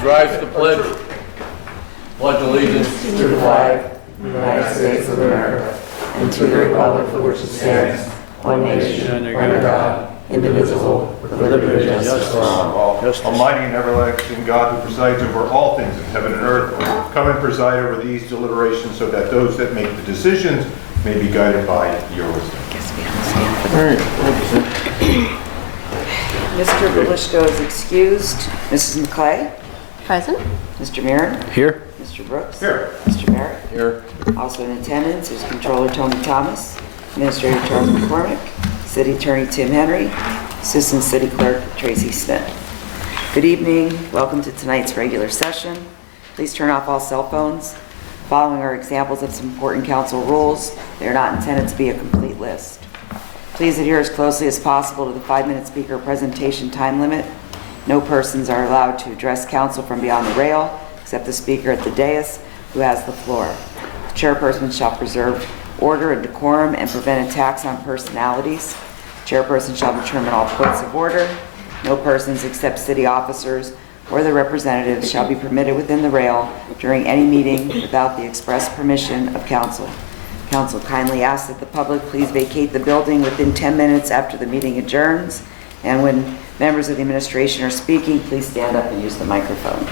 Please rise to the pledge. Pledge allegiance to the flag of the United States of America and to the republic for which it stands, one nation, under God, indivisible, with liberty and justice for all. Almighty and everlasting God, who presides over all things in heaven and earth, come and preside over these deliberations so that those that make the decisions may be guided by your wisdom. All right. Thank you, sir. Mr. Belishko is excused. Mrs. McClay? Present. Mr. Mirren? Here. Mr. Brooks? Here. Mr. Barrett? Here. Also in attendance is Controller Tony Thomas, Administrator Charles McCormick, City Attorney Tim Henry, Assistant City Clerk Tracy Smith. Good evening. Welcome to tonight's regular session. Please turn off all cell phones. Following are examples of some important council rules. They are not intended to be a complete list. Please adhere as closely as possible to the 5-minute speaker presentation time limit. No persons are allowed to address council from beyond the rail, except the speaker at the dais who has the floor. The chairperson shall preserve order and decorum and prevent attacks on personalities. Chairperson shall determine all points of order. No persons except city officers or their representatives shall be permitted within the rail during any meeting without the express permission of council. Council kindly asks that the public please vacate the building within 10 minutes after the meeting adjourns. And when members of the administration are speaking, please stand up and use the microphone.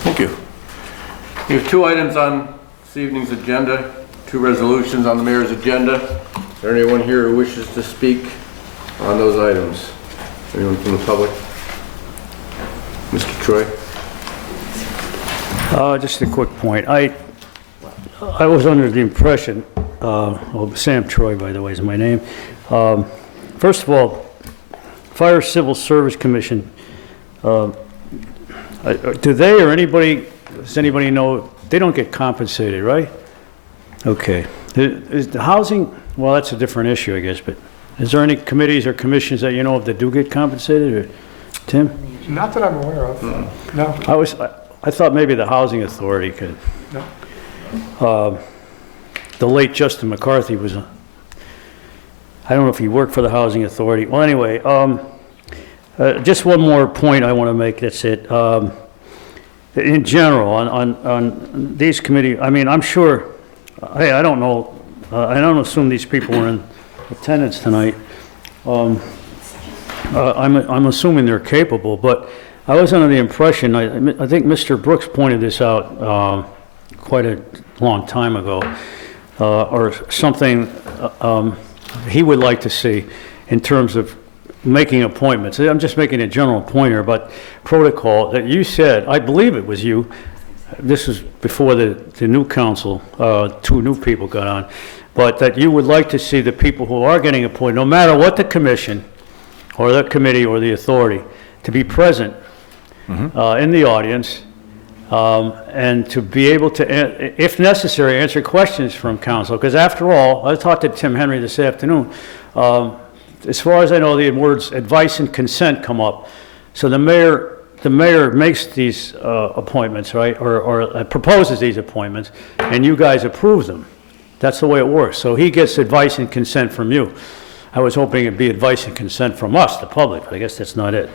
Thank you. We have 2 items on this evening's agenda, 2 resolutions on the mayor's agenda. Is there anyone here who wishes to speak on those items? Anyone from the public? Mr. Troy? Just a quick point. I was under the impression, Sam Troy, by the way, is my name. First of all, Fire Civil Service Commission, do they or anybody, does anybody know, they don't get compensated, right? Okay. Is the housing, well, that's a different issue, I guess, but is there any committees or commissions that you know of that do get compensated, or Tim? Not that I'm aware of. No. I thought maybe the Housing Authority could. No. The late Justin McCarthy was, I don't know if he worked for the Housing Authority. Well, anyway, just one more point I want to make, that's it. In general, on these committees, I mean, I'm sure, hey, I don't know, I don't assume these people were in attendance tonight. I'm assuming they're capable, but I was under the impression, I think Mr. Brooks pointed this out quite a long time ago, or something he would like to see in terms of making appointments. I'm just making a general point here, but protocol that you said, I believe it was you, this was before the new council, 2 new people got on, but that you would like to see the people who are getting appointed, no matter what the commission or the committee or the authority, to be present in the audience, and to be able to, if necessary, answer questions from council. Because after all, I talked to Tim Henry this afternoon. As far as I know, the words advice and consent come up. So the mayor makes these appointments, right, or proposes these appointments, and you guys approve them. That's the way it works. So he gets advice and consent from you. I was hoping it'd be advice and consent from us, the public, but I guess that's not it.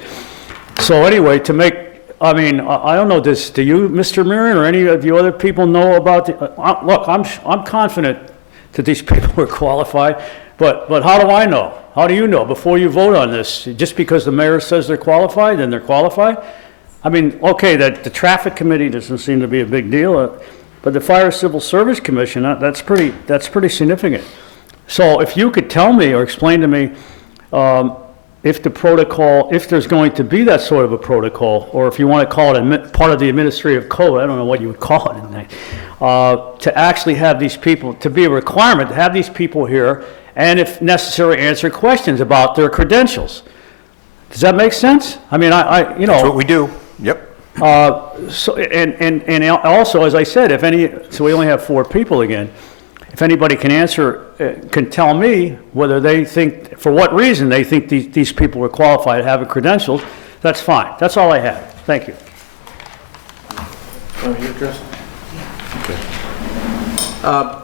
So anyway, to make, I mean, I don't know this, do you, Mr. Mirren, or any of you other people know about the, look, I'm confident that these people are qualified, but how do I know? How do you know before you vote on this? Just because the mayor says they're qualified, then they're qualified? I mean, okay, that the traffic committee doesn't seem to be a big deal, but the Fire Civil Service Commission, that's pretty significant. So if you could tell me or explain to me if the protocol, if there's going to be that sort of a protocol, or if you want to call it part of the administrative code, I don't know what you would call it, to actually have these people, to be a requirement to have these people here, and if necessary, answer questions about their credentials. Does that make sense? I mean, you know. That's what we do. Yep. So, and also, as I said, if any, so we only have 4 people again. If anybody can answer, can tell me whether they think, for what reason they think these people are qualified to have a credentials, that's fine. That's all I have. Thank you. You, Chris? Okay.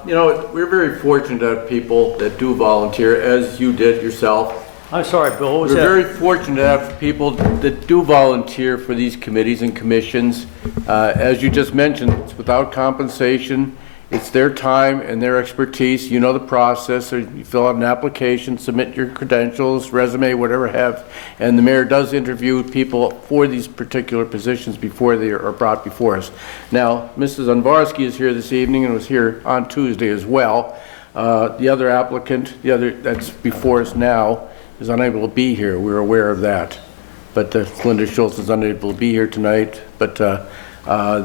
You know, we're very fortunate to have people that do volunteer, as you did yourself. I'm sorry, Bill, what was We're that? very fortunate to have people that do volunteer for these committees and commissions. As you just mentioned, it's without compensation. It's their time and their expertise. You know the process. So you fill out an application, submit your credentials, resume, whatever have, and the mayor does interview people for these particular positions before they are brought before us. Now, Mrs. Unvarsky is here this evening and was here on Tuesday as well. The other applicant, that's before us now, is unable to be here. We're aware of that. But Linda Schultz is unable to be here tonight. But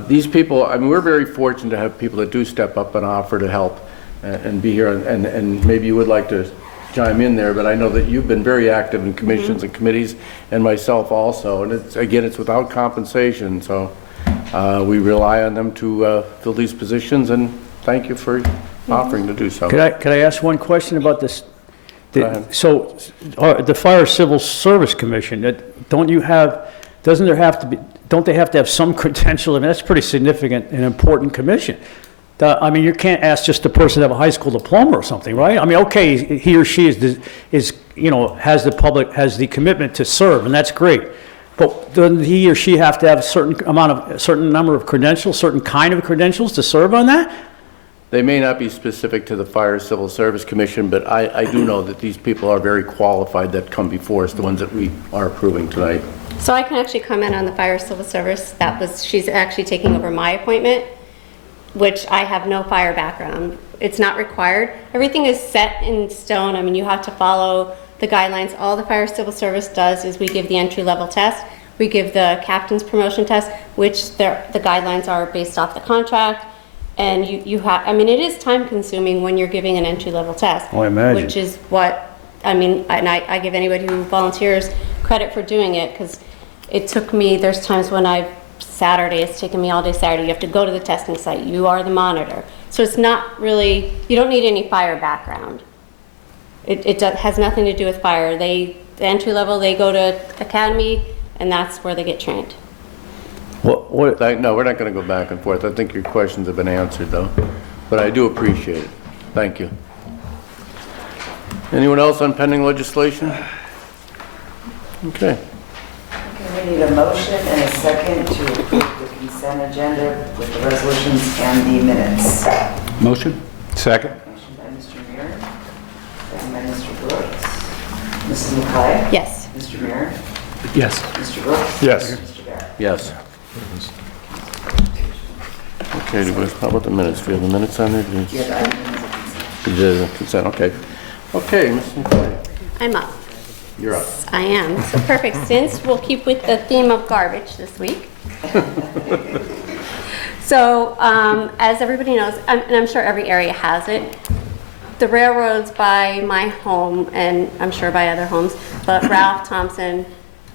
these people, I mean, we're very fortunate to have people that do step up and offer to help and be here. And maybe you would like to chime in there, but I know that you've been very active in commissions and committees, and myself also. And it's without compensation. So we rely on them to fill these positions, and thank you for offering to do so. Could I ask one question about this? Go ahead. So, the Fire Civil Service Commission, don't they have to have some credential? I mean, that's pretty significant and important commission. I mean, you can't ask just a person to have a high school diploma or something, right? I mean, okay, he or she is has the commitment to serve, and that's great. But doesn't he or she have to have a certain number of credentials, certain kind of credentials to serve on that? They may not be specific to the Fire Civil Service Commission, but I do know that these people are very qualified that come before us, the ones that we are approving tonight. So I can actually comment on the Fire Civil Service. She's actually taking over my appointment, which I have no fire background. It's not required. Everything is set in stone. I mean, you have to follow the guidelines. All the Fire Civil Service does is we give the entry-level test. We give the captain's promotion test, which the guidelines are based off the contract. And you have, I mean, it is time consuming when you're giving an entry-level test. Oh, I imagine. Which is what, I mean, and I give anybody who volunteers credit for doing it, because it took me, there's times when Saturday, it's taken me all day Saturday. You have to go to the testing site. You are the monitor. So it's not really, you don't need any fire background. It has nothing to do with fire. The entry level, they go to academy, and that's where they get trained. No, we're not going to go back and forth. I think your questions have been answered, though. But I do appreciate it. Thank you. Anyone else on pending legislation? Okay. Okay, we need a motion and a second to approve the consent agenda with the resolutions and the minutes. Motion? Second. Motion by Mr. Mayor, second by Mr. Brooks. Mrs. McClay? Yes. Mr. Mayor? Yes. Mr. Brooks? Yes. Mr. Barrett? Yes. Okay, how about the minutes? Do we have the minutes on there? Yeah, the items of consent. The consent, okay. Okay, Mr. McClay, I'm up. you're up. I am. So perfect. Since we'll keep with the theme of garbage this week. So as everybody knows, and I'm sure every area has it, the railroads by my home, and I'm sure by other homes, but Ralph Thompson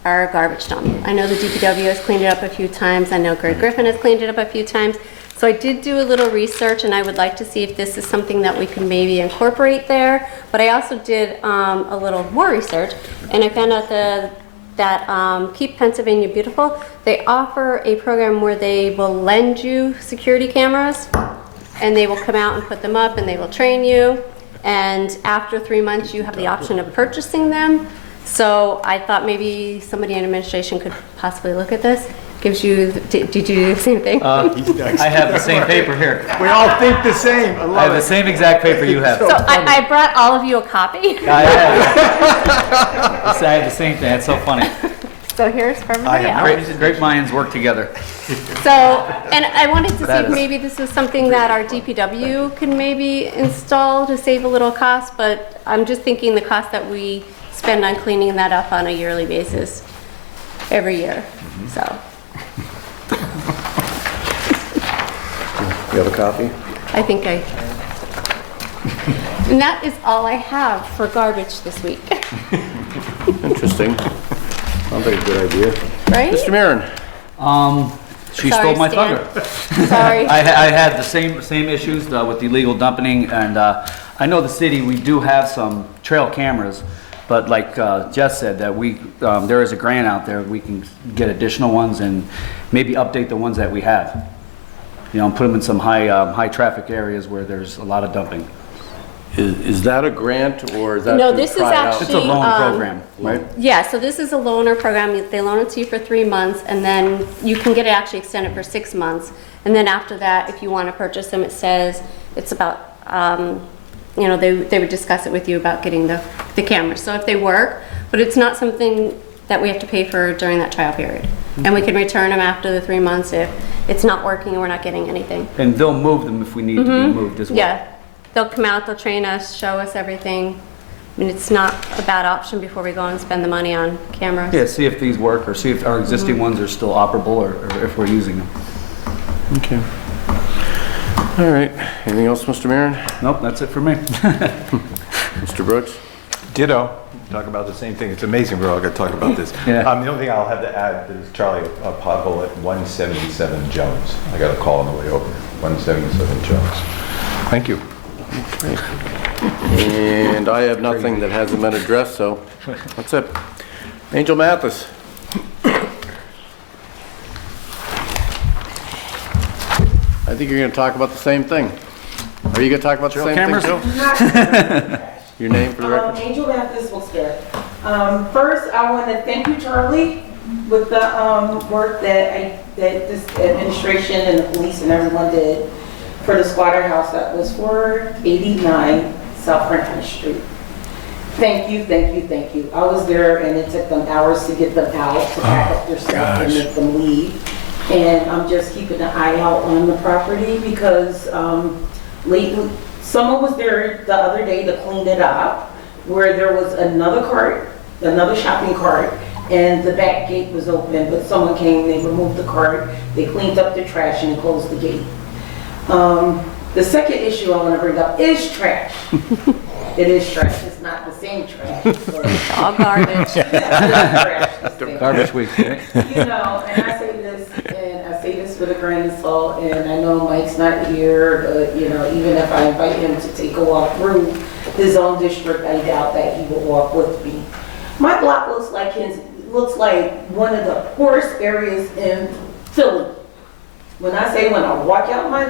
are a garbage dump. I know the DPW has cleaned it up a few times. I know Greg Griffin has cleaned it up a few times. So I did do a little research, and I would like to see if this is something that we can maybe incorporate there. But I also did a little more research, and I found out that Keep Pennsylvania Beautiful, they offer a program where they will lend you security cameras, and they will come out and put them up, and they will train you. And after 3 months, you have the option of purchasing them. So I thought maybe somebody in administration could possibly look at this. Gives you, did you do the same thing? I have the same paper here. We all think the same. I I have love the it. same exact paper you have. So I brought all of you a copy. I have the same thing. That's so funny. So here's for everybody else. Great minds work together. So, and I wanted to see That if is- maybe this was something that our DPW can maybe install to save a little cost, but I'm just thinking the cost that we spend on cleaning that up on a yearly basis every year, so. You have a copy? I think and that is all I have for garbage this week, Interesting. Sounds like a good idea. right? Mr. Maron? She Sorry, stole my Stan. thunder. Sorry. I had the same issues with the illegal dumping, and I know the city, we do have some trail cameras, but like Jess said, that there is a grant out there, we can get additional ones and maybe update the ones that we have. You know, and put them in some high traffic areas where there's a lot of dumping. Is that a grant or is that No, to this is try it out? actually- It's a loan Um, program, right? Yeah, so this is a loaner program. They loan it to you for 3 months, and then you can get it actually extended for 6 months. And then after that, if you want to purchase them, it says it's about, you know, they would discuss it with you about getting the cameras. So if they work, but it's not something that we have to pay for during that trial period. And we can return them after the 3 months if it's not working and we're not getting anything. And they'll move them if we need to be moved as well. Yeah, they'll come out, they'll train us, show us everything. I mean, it's not a bad option before we go and spend the money on cameras. Yeah, see if these work, or see if our existing ones are still operable, or if we're using them. Okay. All right. Anything else, Mr. Maron? Nope, that's it for me. Mr. Brooks? Ditto. Talk about the same thing. It's amazing we're all going to talk about this. Yeah. The only thing I'll have to add is Charlie, a pothole at 177 Jones. I got a call on the way over. 177 Jones. Thank you. And I have nothing that hasn't been addressed, so that's it. Angel Mathis? I think you're going to talk about the same thing. Are you going to talk about the same cameras? thing, Joe? Your name for the record? Angel Baptist Wilkes-Barre. First, I want to thank you, Charlie, with the work that this administration and the police and everyone did for the squatter house that was 489 South Franklin Street. Thank you, thank you, thank you. I was there and it took them hours to get them out, to pack up their stuff and make them leave. And I'm just keeping an eye out on the property because lately, someone was there the other day to clean it up, where there was another cart, another shopping cart, and the back gate was open, but someone came, they removed the cart, they cleaned up the trash and closed the gate. The second issue I want to bring up is trash. It is trash, it's not the same trash. It's all garbage. Garbage week, right? You know, and I say this with a grain of salt, and I know Mike's not here, but, you know, even if I invite him to take a walk through his own district, I doubt that he will walk with me. My block looks like one of the poorest areas in Philly. When I say when I walk out my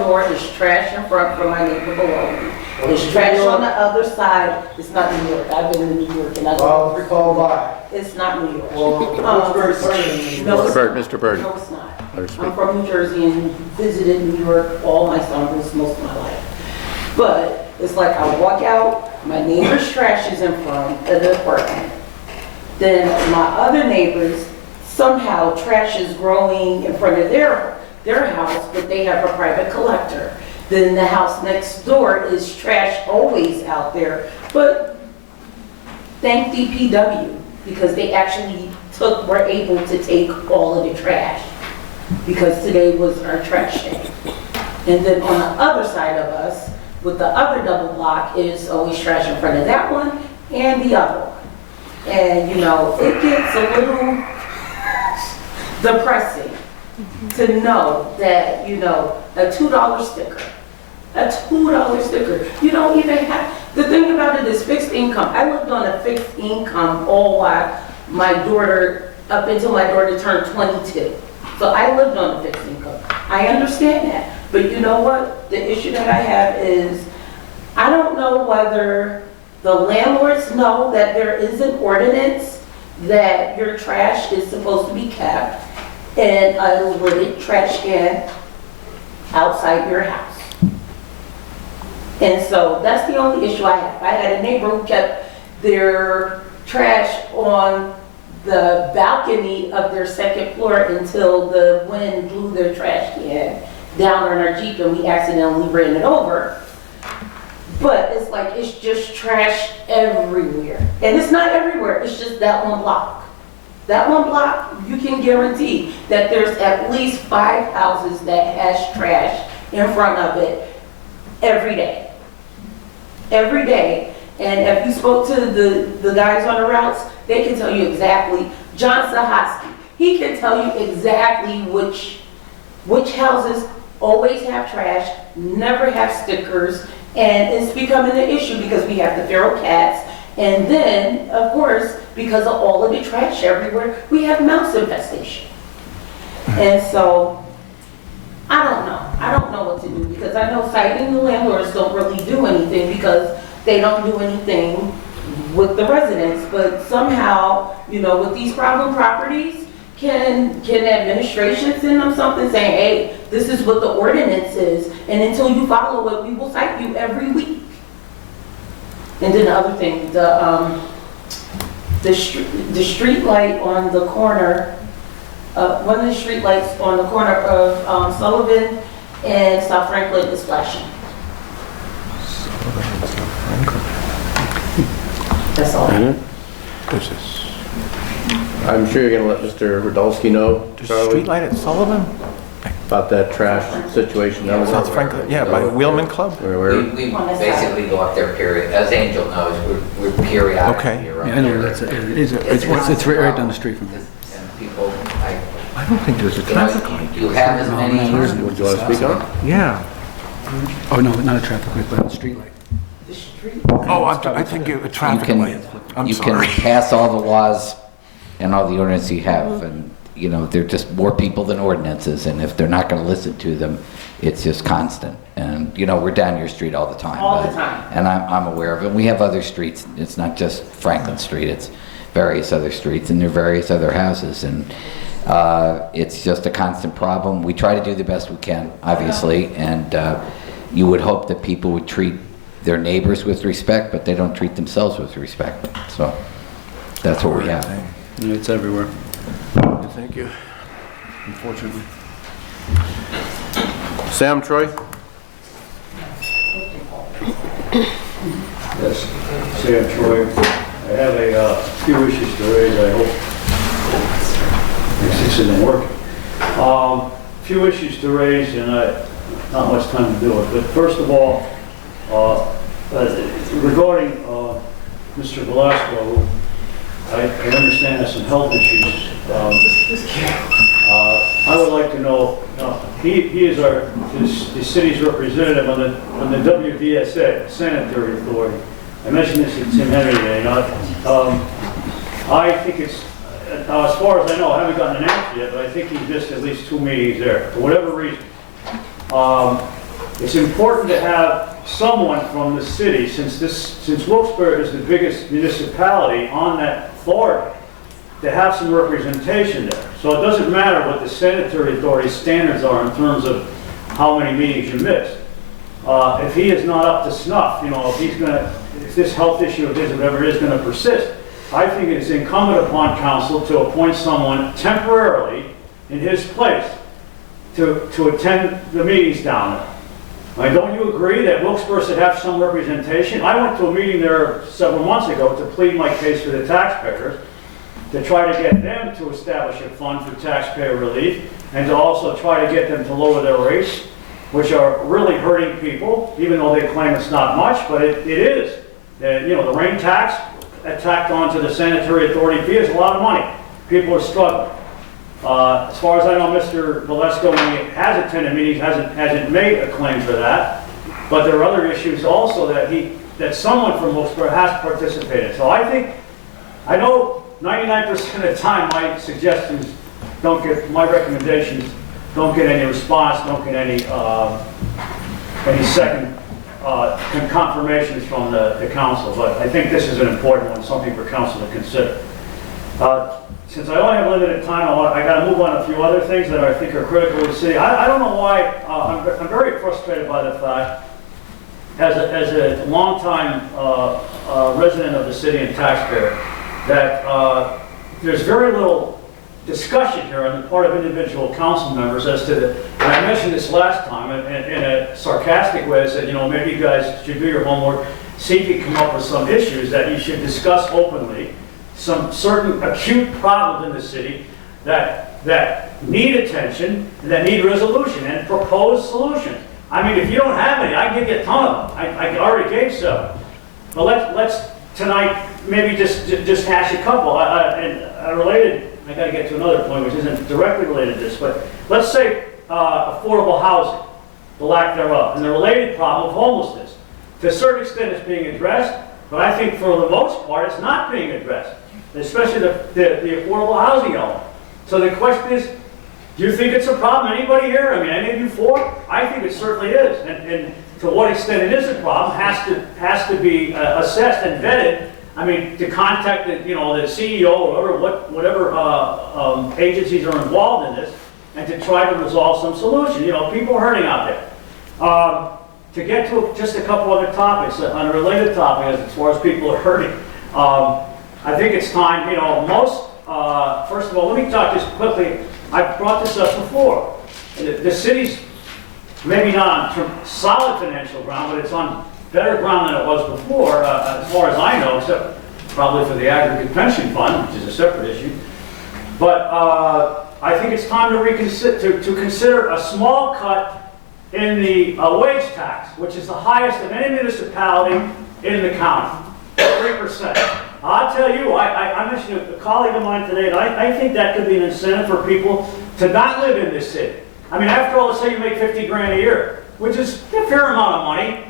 door, there's trash in front from my neighbor below me. There's trash on the other side. It's not New York. I've been in New York and I go. Well, call by. It's not New York. Mr. Bird. No, it's not. Let her speak. I'm from New Jersey and visited New York all my summers, most of my life. But it's like I walk out, my neighbor's trash is in front of the apartment. Then my other neighbors, somehow trash is growing in front of their house, but they have a private collector. Then the house next door is trash always out there. But thank DPW, because they actually were able to take all of the trash, because today was our trash day. And then on the other side of us, with the other double block, is always trash in front of that one and the other one. And you know, it gets a little depressing to know that, you know, a $2 sticker, you don't even have, the thing about it is fixed income. I lived on a fixed income all while up until my daughter turned 22. So I lived on a fixed income. I understand that. But you know what? The issue that I have is, I don't know whether the landlords know that there is an ordinance that your trash is supposed to be kept in a lidded trash can outside your house. And so that's the only issue I have. I had a neighbor who kept their trash on the balcony of their second floor until the wind blew their trash can down on our Jeep and we accidentally ran it over. But it's like, it's just trash everywhere. And it's not everywhere, it's just that one block. That one block, you can guarantee that there's at least 5 houses that has trash in front of it every day. Every day. And if you spoke to the guys on the routes, they can tell you exactly. John Sahosky, he can tell you exactly which houses always have trash, never have stickers, and it's becoming an issue because we have the feral cats. And then, of course, because of all of the trash everywhere, we have mouse infestation. And so, I don't know. I don't know what to do because I know citing the landlords don't really do anything because they don't do anything with the residents. But somehow, you know, with these problem properties, can administration send them something saying, hey, this is what the ordinance is, and until you follow it, we will cite you every week. And then the other thing, the street light on the corner, one of the street lights on the corner of Sullivan and South Franklin is flashing. That's all. I'm sure you're gonna let Mr. Radulski know, Charlie, Streetlight at Sullivan? about that trash situation. That was South Franklin, yeah, by Wheelman Club? We basically go up there period, as Angel knows, we're periodically Okay. around Yeah, I know, here. that's, it's right down the street from me. And people, I don't think there's a traffic light. you have as many, Would you want to speak on it? Yeah. Oh, no, not a traffic light, but a street light. The street. Oh, I think a traffic light. I'm you sorry. can pass all the laws and all the ordinances you have, and, you know, they're just more people than ordinances, and if they're not gonna listen to them, it's just constant. And, you know, we're down your street all the time. All the time. And I'm aware of it. We have other streets. It's not just Franklin Street, it's various other streets, and there are various other houses, and it's just a constant problem. We try to do the best we can, obviously, and you would hope that people would treat their neighbors with respect, but they don't treat themselves with respect. So that's what we have. Yeah, it's everywhere, Thank you. unfortunately. Sam, Troy? Yes, Sam Troy. I have a few issues to raise, I hope. This isn't working. Few issues to raise, and not much time to do it. But first of all, regarding Mr. Velasco, who I understand has some health issues. I would like to know, he is the city's representative on the WVSA, Sanitary Authority. I mentioned this to Tim Henry today. I think it's, as far as I know, I haven't gotten an answer yet, but I think he missed at least 2 meetings there, for whatever reason. It's important to have someone from the city, since Wilkes-Barre is the biggest municipality on that authority, to have some representation there. So it doesn't matter what the sanitary authority standards are in terms of how many meetings you miss. If he is not up to snuff, you know, if this health issue of his or whatever it is going to persist, I think it's incumbent upon council to appoint someone temporarily in his place to attend the meetings down there. Now, don't you agree that Wilkes-Barre should have some representation? I went to a meeting there several months ago to plead my case for the taxpayers, to try to get them to establish a fund for taxpayer relief, and to also try to get them to lower their rates, which are really hurting people, even though they claim it's not much, but it is. You know, the rain tax tacked onto the sanitary authority fee is a lot of money. People are struggling. As far as I know, Mr. Velasco, when he has attended meetings, hasn't made a claim for that. But there are other issues also that someone from Wilkes-Barre has participated. So I know 99% of the time my suggestions my recommendations don't get any response, don't get any second confirmations from the council. But I think this is an important one, something for council to consider. Since I only have limited time, I got to move on to a few other things that I think are critical to the city. I don't know why, I'm very frustrated by the fact, as a longtime resident of the city and taxpayer, that there's very little discussion here on the part of individual council members as to and I mentioned this last time in a sarcastic way. I said, you know, maybe you guys should do your homework, see if you come up with some issues that you should discuss openly, some certain acute problems in the city that need attention and that need resolution, and propose solutions. I mean, if you don't have any, I can give you a ton of them. I already gave some. But let's tonight maybe just hash a couple. I got to get to another point which isn't directly related to this, but let's say affordable housing, the lack thereof, and the related problem of homelessness. To a certain extent it's being addressed, but I think for the most part it's not being addressed, especially the affordable housing element. So the question is, Do you think it's a problem? Anybody here? I mean, any of you for? I think it certainly is. And to what extent it is a problem has to be assessed and vetted. I mean, to contact the, the CEO or whatever agencies are involved in this, and to try to resolve some solution. People are hurting out there. To get to just a couple other topics, on a related topic as far as people are hurting, I think it's time, first of all, let me talk just quickly. I brought this up before. The city's maybe not on solid financial ground, but it's on better ground than it was before, as far as I know, except probably for the aggregate pension fund, which is a separate issue. But I think it's time to consider a small cut in the wage tax, which is the highest of any municipality in the county, 3%. I'll tell you, I mentioned a colleague of mine today, and I think that could be an incentive for people to not live in this city. I mean, after all, let's say you make 50 grand a year, which is a fair amount of money,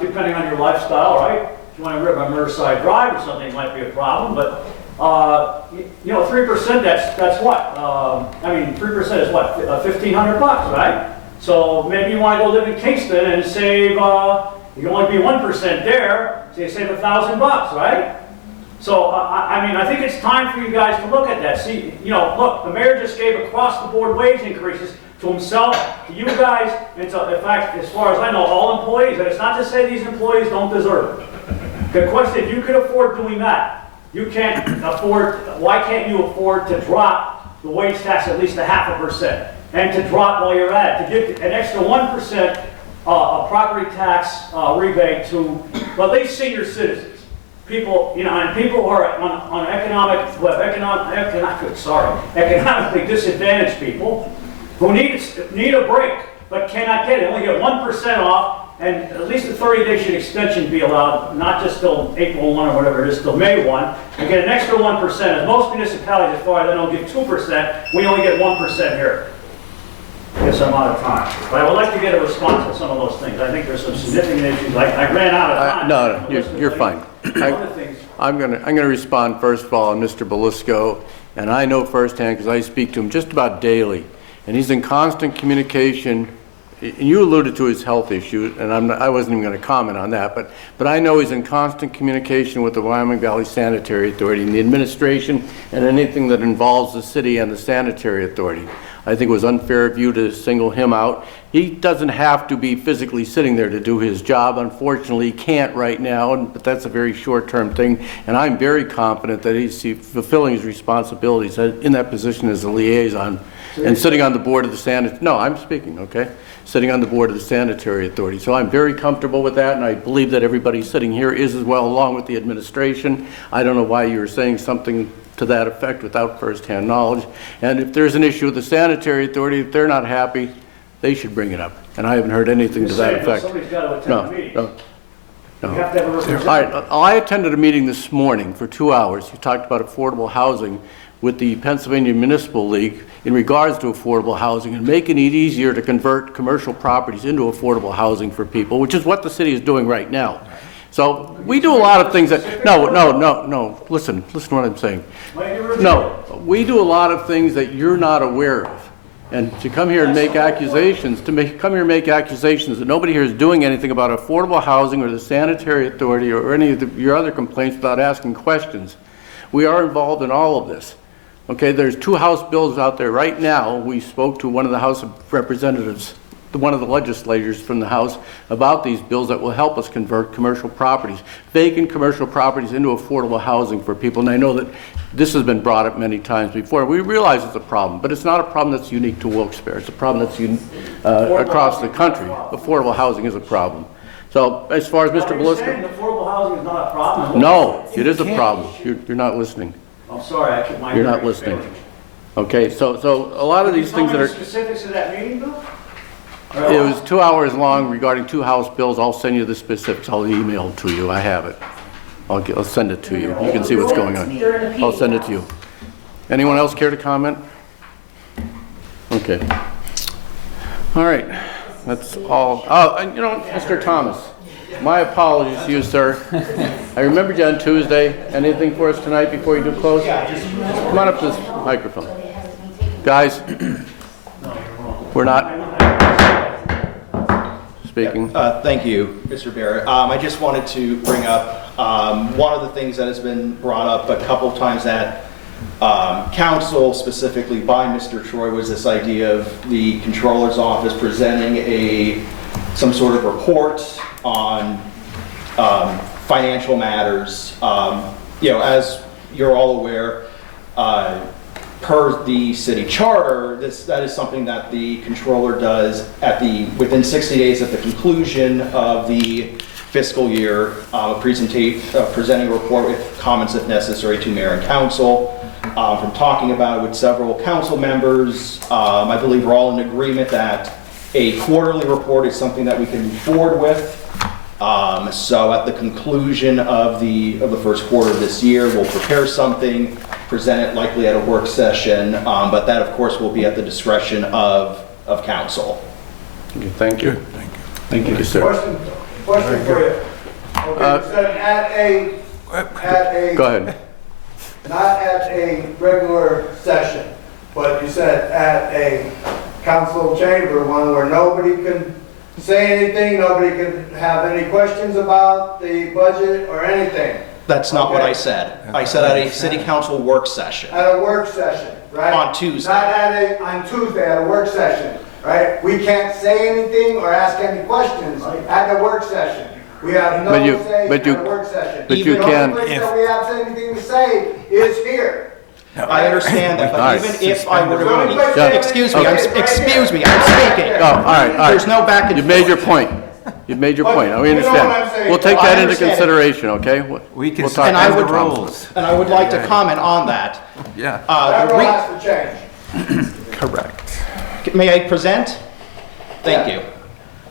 depending on your lifestyle, right? If you want to rip on Riverside Drive or something, it might be a problem, but 3%, that's what? 3% is what? $1,500, right? So maybe you want to go live in Kingston and save, you can only be 1% there, so you save $1,000, right? So, I think it's time for you guys to look at that. See, look, the mayor just gave across-the-board wage increases to himself, to you guys, and to, in fact, as far as I know, all employees. And it's not to say these employees don't deserve it. The question, if you could afford doing that, why can't you afford to drop the wage tax at least 0.5%? And to drop while you're at it, to give an extra 1% a property tax rebate to at least senior citizens. People, and people who are on economically disadvantaged people who need a break but cannot get it. Only get 1% off, and at least a 30-day extension be allowed, not just till April 1 or whatever it is, till May 1, and get an extra 1%. As most municipalities, as far as I know, give 2%. We only get 1% here. Yes, I'm out of time. But I would like to get a response on some of those things. I think there's some significant issues. I ran out of time. No, you're fine. I'm gonna respond first of all on Mr. Belisco, and I know firsthand because I speak to him just about daily, and he's in constant communication. And you alluded to his health issue, and I wasn't even going to comment on that, but I know he's in constant communication with the Wyoming Valley Sanitary Authority and the administration and anything that involves the city and the Sanitary Authority. I think it was unfair of you to single him out. He doesn't have to be physically sitting there to do his job. Unfortunately, he can't right now, but that's a very short-term thing, and I'm very confident that he's fulfilling his responsibilities in that position as a liaison and sitting on the board of the sitting on the board of the Sanitary Authority. So I'm very comfortable with that, and I believe that everybody sitting here is as well, along with the administration. I don't know why you were saying something to that effect without firsthand knowledge. And if there's an issue with the Sanitary Authority, if they're not happy, they should bring it up. And I haven't heard anything to that effect. Somebody's got to attend the meeting. No. You have to have a representative. All right, I attended a meeting this morning for 2 hours. You talked about affordable housing with the Pennsylvania Municipal League in regards to affordable housing and making it easier to convert commercial properties into affordable housing for people, which is what the city is doing right now. So we do a lot of things that, listen to what I'm saying. No, we do a lot of things that you're not aware of. And to come here and make accusations, that nobody here is doing anything about affordable housing or the Sanitary Authority or any of your other complaints without asking questions. We are involved in all of this. Okay, there's 2 House bills out there right now. We spoke to one of the House of Representatives, one of the legislators from the House, about these bills that will help us convert commercial properties, vacant commercial properties into affordable housing for people. And I know that this has been brought up many times before. We realize it's a problem, but it's not a problem that's unique to Wilkes-Barre. It's a problem that's across the country. Affordable housing is a problem. So as far as Mr. Belisco, affordable housing is not a problem. No, it is a problem. You're not listening. I'm sorry, I kept my. You're not listening. Okay, so a lot of these things that are. Tell me the specifics of that meeting, Bill? It was 2 hours long regarding 2 House bills. I'll send you the specifics. I'll email it to you. I have it. I'll send it to you. You can see what's going on. I'll send it to you. Anyone else care to comment? Okay. All right. That's all. Oh, and Mr. Thomas, my apologies to you, sir. I remembered you on Tuesday. Anything for us tonight before you do close? Come on up to this microphone. Guys, we're not speaking. Thank you, Mr. Barrett. I just wanted to bring up one of the things that has been brought up a couple of times at council, specifically by Mr. Troy, was this idea of the controller's office presenting some sort of report on financial matters. As you're all aware, per the city charter, that is something that the controller does within 60 days at the conclusion of the fiscal year, presenting a report with comments if necessary to mayor and council. From talking about it with several council members, I believe we're all in agreement that a quarterly report is something that we can move forward with. So at the conclusion of the first quarter of this year, we'll prepare something, present it likely at a work session, but that of course will be at the discretion of council. Okay, thank you. Thank you, sir. Question for you. Okay, you said Go ahead. not at a regular session, but you said at a council chamber, one where nobody can say anything, nobody can have any questions about the budget or anything. That's not what I said. I said at a city council work session. At a work session, right? On Tuesday. Not on Tuesday, at a work session, right? We can't say anything or ask any questions at the work session. We have no say at the work session. But you can. The only place that we have anything to say is here. I understand that, but All right. even if I were Yeah. to, excuse me, I'm speaking. Oh, all right. There's no back and You've made your point. You've made your point. We You know what I'm understand. saying. We'll take I that into understand. consideration, okay? We'll talk And I after would, council. and I would like to comment on that. Yeah. That The rule re- has to change. Correct. May I present? Thank you.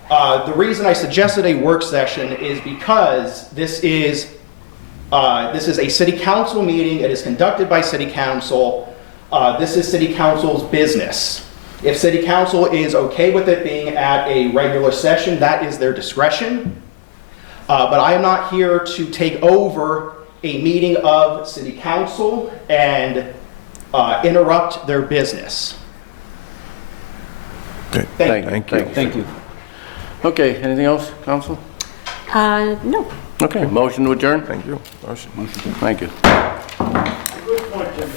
The reason I suggested a work session is because this is a city council meeting. It is conducted by city council. This is city council's business. If city council is okay with it being at a regular session, that is their discretion. But I am not here to take over a meeting of city council and interrupt their business. Thank you. Thank you. Okay, anything else, council? No. Okay, motion to adjourn? Thank you. Motion. Thank you. Good point, Jimmy.